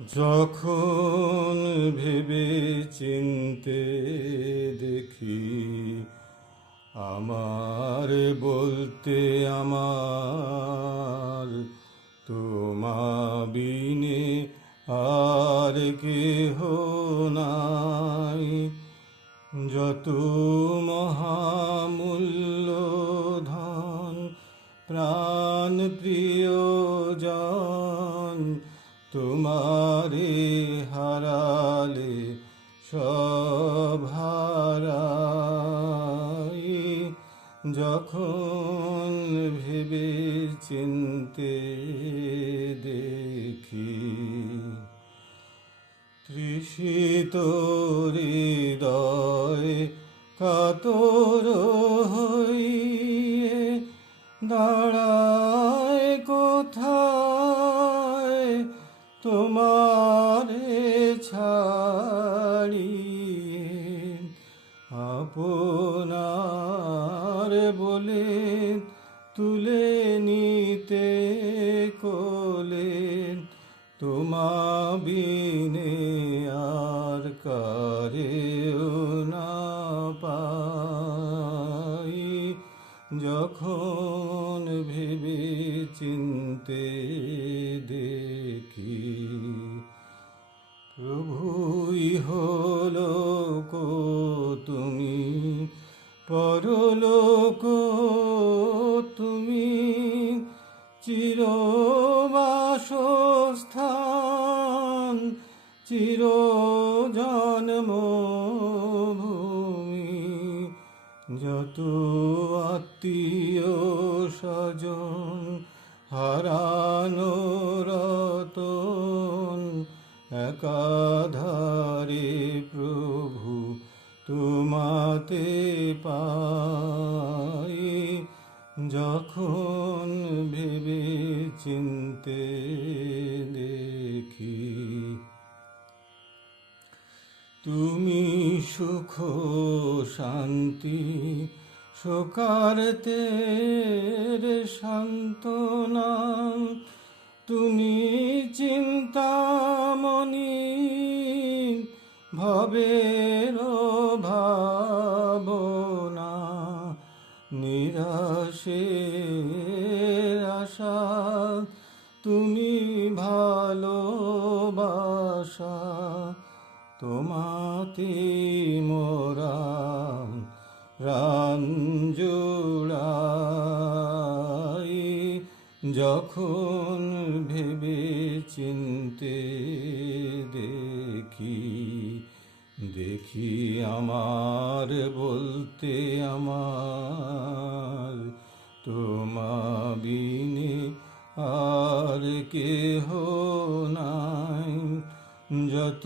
যখন ভেবে চিনতে দেখি আমার বলতে আমার, তোমা বিনে আর কেহ নাই। যত মহামূল্য ধন প্রাণ প্রিয়জন তোমারে হারালে সব যখন ভেবে চিনতে দেখি তৃষিত হৃদয় কাতর হইয়ে দাঁড়ায় কোথায়? তোমারে ছাড়িয়ে আপনার বলে তুলে নিতে কোলেন তোমা যখন ভেবে চিনতে দেখি প্রভুই হলো তুমি পরলোক তুমি চিরবাসস্থান চির জন্মভূমি যত আত্মীয় স্বজন হারানো রতন একাধারে প্রভু তোমাতে পাই। যখন ভেবে চিনতে দেখি তুমি সুখ শান্তি শোকারতের সান্ত্বনা। তুমি চিন্তামণি ভবের ভাবনা। নিরাশের আশা তুমি ভালোবাসা। তোমাতে মোরা রাঞ্জুড়াই যখন ভেবে চিনতে দেখি দেখি আমার বলতে আমার, তোমা বিনে আর কেহ নাই। যত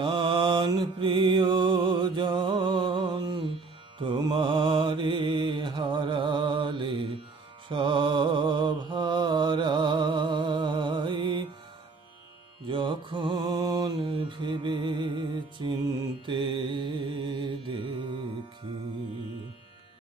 প্রাণ প্রিয়জন তোমারে হারালে সব যখন ভেবে চিনতে